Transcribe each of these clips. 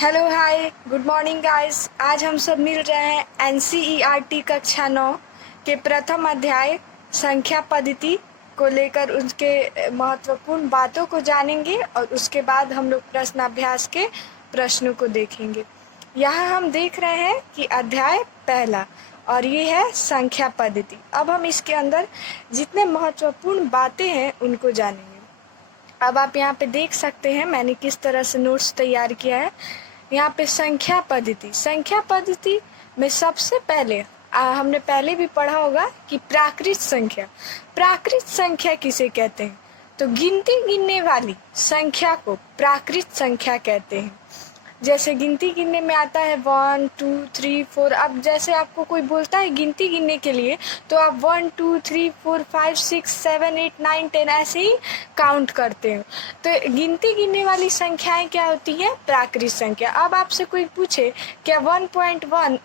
Hello hi good morning guys. आज हम सब मिल रहे हैं एनसीईआरटी कक्षा 9 के प्रथम अध्याय संख्या पद्धति को लेकर उसके महत्वपूर्ण बातों को जानेंगे और उसके बाद हम लोग प्रश्नाभ्यास के प्रश्नों को देखेंगे। यहाँ हम देख रहे हैं कि अध्याय पहला और ये है संख्या पद्धति। अब हम इसके अंदर जितने महत्वपूर्ण बातें हैं उनको जानेंगे। अब आप यहाँ पे देख सकते हैं मैंने किस तरह से नोट्स तैयार किया है। यहाँ पे संख्या पद्धति में सबसे पहले हमने पहले भी पढ़ा होगा कि प्राकृत संख्या किसे कहते हैं। तो गिनती गिनने वाली संख्या को प्राकृत संख्या कहते हैं। जैसे गिनती गिनने में आता है 1 2 3 4। अब जैसे आपको कोई बोलता है गिनती गिनने के लिए तो आप 1 2 3 4 5 6 7 8 9 10 ऐसे ही काउंट करते हो। तो गिनती गिनने वाली संख्याएं क्या होती है? प्राकृत संख्या। अब आपसे कोई पूछे क्या 1.1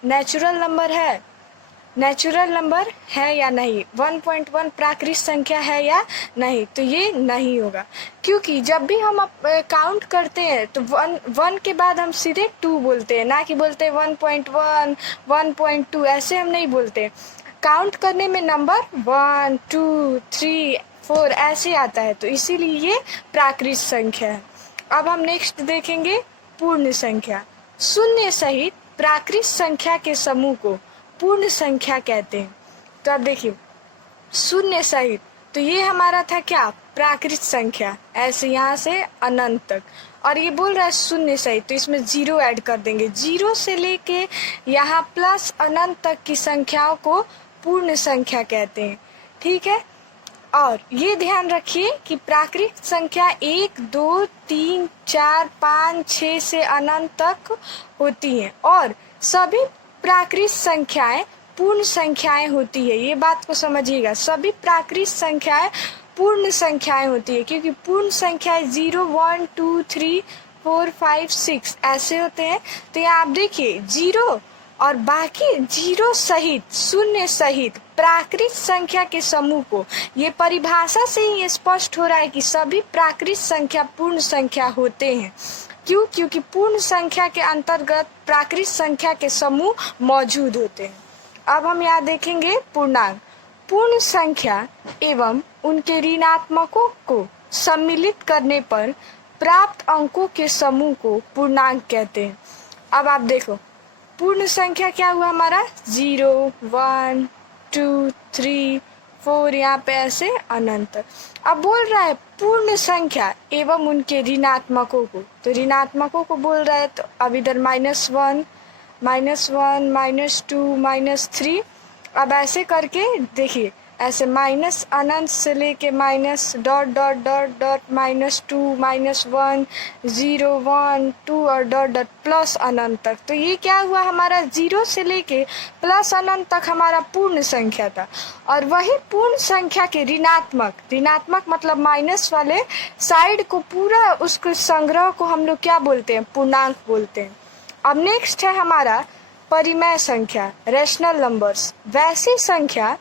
नेचुरल नंबर है या नहीं, 1.1 प्राकृत संख्या है या नहीं, तो ये नहीं होगा। क्योंकि जब भी हम काउंट करते हैं तो 1 के बाद हम सीधे 2 बोलते हैं, ना कि बोलते हैं 1.1 1.2, ऐसे हम नहीं बोलते। काउंट करने में नंबर 1 2 3 4 ऐसे आता है, तो इसीलिए ये प्राकृत संख्या है। अब हम नेक्स्ट देखेंगे पूर्ण संख्या। शून्य सहित प्राकृत संख्या के समूह को पूर्ण संख्या कहते हैं। तो अब देखिए शून्य सहित, तो ये हमारा था क्या? प्राकृत संख्या, ऐसे यहाँ से अनंत तक। और ये बोल रहा है शून्य सहित, तो इसमें 0 ऐड कर देंगे। 0 से लेके यहाँ प्लस अनंत तक की संख्याओं को पूर्ण संख्या कहते हैं। ठीक है। और ये ध्यान रखिए कि प्राकृत संख्या 1 2 3 4 5 6 से अनंत तक होती हैं और सभी प्राकृत संख्याएं पूर्ण संख्याएं होती है। ये बात को समझिएगा, सभी प्राकृत संख्याएं पूर्ण संख्याएं होती है, क्योंकि पूर्ण संख्याएं 0 1 2 3 4 5 6 ऐसे होते हैं। तो यहाँ आप देखिए 0 और बाकी 0 सहित, शून्य सहित प्राकृत संख्या के समूह को, ये परिभाषा से ही स्पष्ट हो रहा है कि सभी प्राकृत संख्या पूर्ण संख्या होते हैं। क्यों? क्योंकि पूर्ण संख्या के अंतर्गत प्राकृत संख्या के समूह मौजूद होते हैं। अब हम यहाँ देखेंगे पूर्णांक। पूर्ण संख्या एवं उनके ऋणात्मकों को सम्मिलित करने पर प्राप्त अंकों के समूह को पूर्णांक कहते हैं। अब आप देखो पूर्ण संख्या क्या हुआ हमारा? 0 1 2 3 4, यहाँ पे ऐसे अनंत। अब बोल रहा है पूर्ण संख्या एवं उनके ऋणात्मकों को, तो ऋणात्मकों को बोल रहा है। तो अब इधर -1 -2 -3, अब ऐसे करके देखिए, ऐसे माइनस अनंत से लेके minus dot dot dot dot -2 -1 0 1 2 और डॉट डॉट प्लस अनंत तक। तो ये क्या हुआ हमारा? 0 से लेके प्लस अनंत तक हमारा पूर्ण संख्या था। और वही पूर्ण संख्या के ऋणात्मक मतलब माइनस वाले साइड को, पूरा उसके संग्रह को हम लोग क्या बोलते हैं? पूर्णांक बोलते हैं। अब नेक्स्ट है हमारा परिमेय संख्या, रेशनल नंबर्स। वैसी संख्या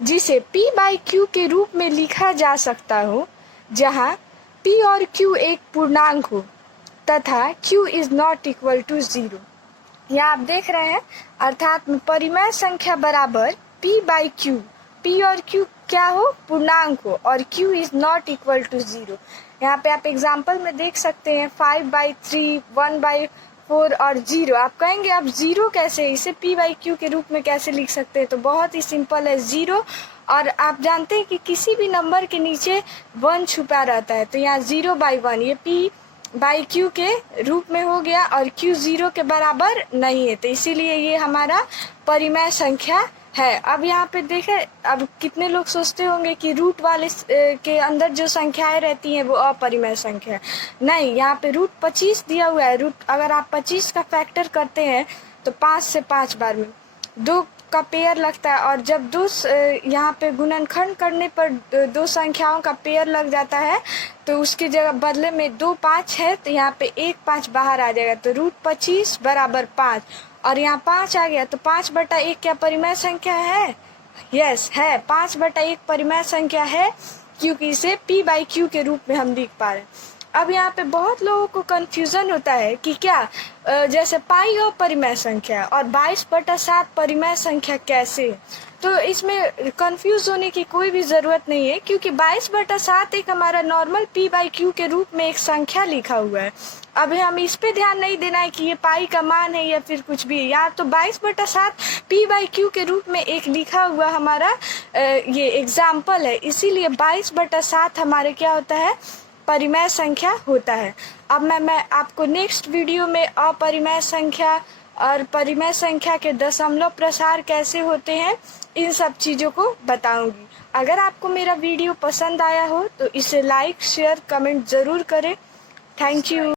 जिसे p/q के रूप में लिखा जा सकता हो, जहां p और q एक पूर्णांक हो तथा q is not equal to 0। यहाँ आप देख रहे हैं, अर्थात परिमेय संख्या बराबर p/q, p और q क्या हो? पूर्णांक हो, और q is not equal to 0। यहाँ पे आप एग्जाम्पल में देख सकते हैं 5/3 1/4 और 0। आप कहेंगे अब 0 कैसे, इसे p/q के रूप में कैसे लिख सकते हैं? तो बहुत ही सिंपल है, 0। और आप जानते हैं कि किसी भी नंबर के नीचे 1 छुपा रहता है, तो यहाँ 0/1 ये p/q के रूप में हो गया और q 0 के बराबर नहीं है, तो इसीलिए ये हमारा परिमेय संख्या है। अब यहाँ पे देखें, अब कितने लोग सोचते होंगे कि रूट वाले के अंदर जो संख्याएं रहती हैं वो अपरिमेय संख्या है। नहीं, यहाँ पे रूट 25 दिया हुआ है। रूट अगर आप 25 का फैक्टर करते हैं तो 5 से 5 बार में 2 का पेयर लगता है, और जब यहाँ पे गुणनखंड करने पर 2 संख्याओं का पेयर लग जाता है तो उसके जगह बदले में 2 5 है, तो यहाँ पे 1 5 बाहर आ जाएगा। तो रूट 25 बराबर 5, और यहाँ 5 आ गया, तो 5/1 क्या परिमेय संख्या है? यस है, 5/1 परिमेय संख्या है, क्योंकि इसे p/q के रूप में हम लिख पा रहे हैं। अब यहाँ पे बहुत लोगों को कन्फ्यूज़न होता है कि क्या जैसे पाई और परिमेय संख्या और 22/7 परिमेय संख्या कैसे, तो इसमें कंफ्यूज होने की कोई भी ज़रूरत नहीं है, क्योंकि 22/7 एक हमारा नॉर्मल p/q के रूप में एक संख्या लिखा हुआ है। अब हमें इस पे ध्यान नहीं देना है कि ये पाई का मान है या फिर कुछ भी है। यहाँ तो 22/7 p/q के रूप में एक लिखा हुआ हमारा ये एग्जाम्पल है, इसीलिए 22/7 हमारे क्या होता है, परिमेय संख्या होता है। अब मैं आपको नेक्स्ट वीडियो में अपरिमेय संख्या और परिमेय संख्या के दशमलव प्रसार कैसे होते हैं, इन सब चीज़ों को बताऊंगी। अगर आपको मेरा वीडियो पसंद आया हो तो इसे लाइक शेयर कमेंट ज़रूर करें। Thank you.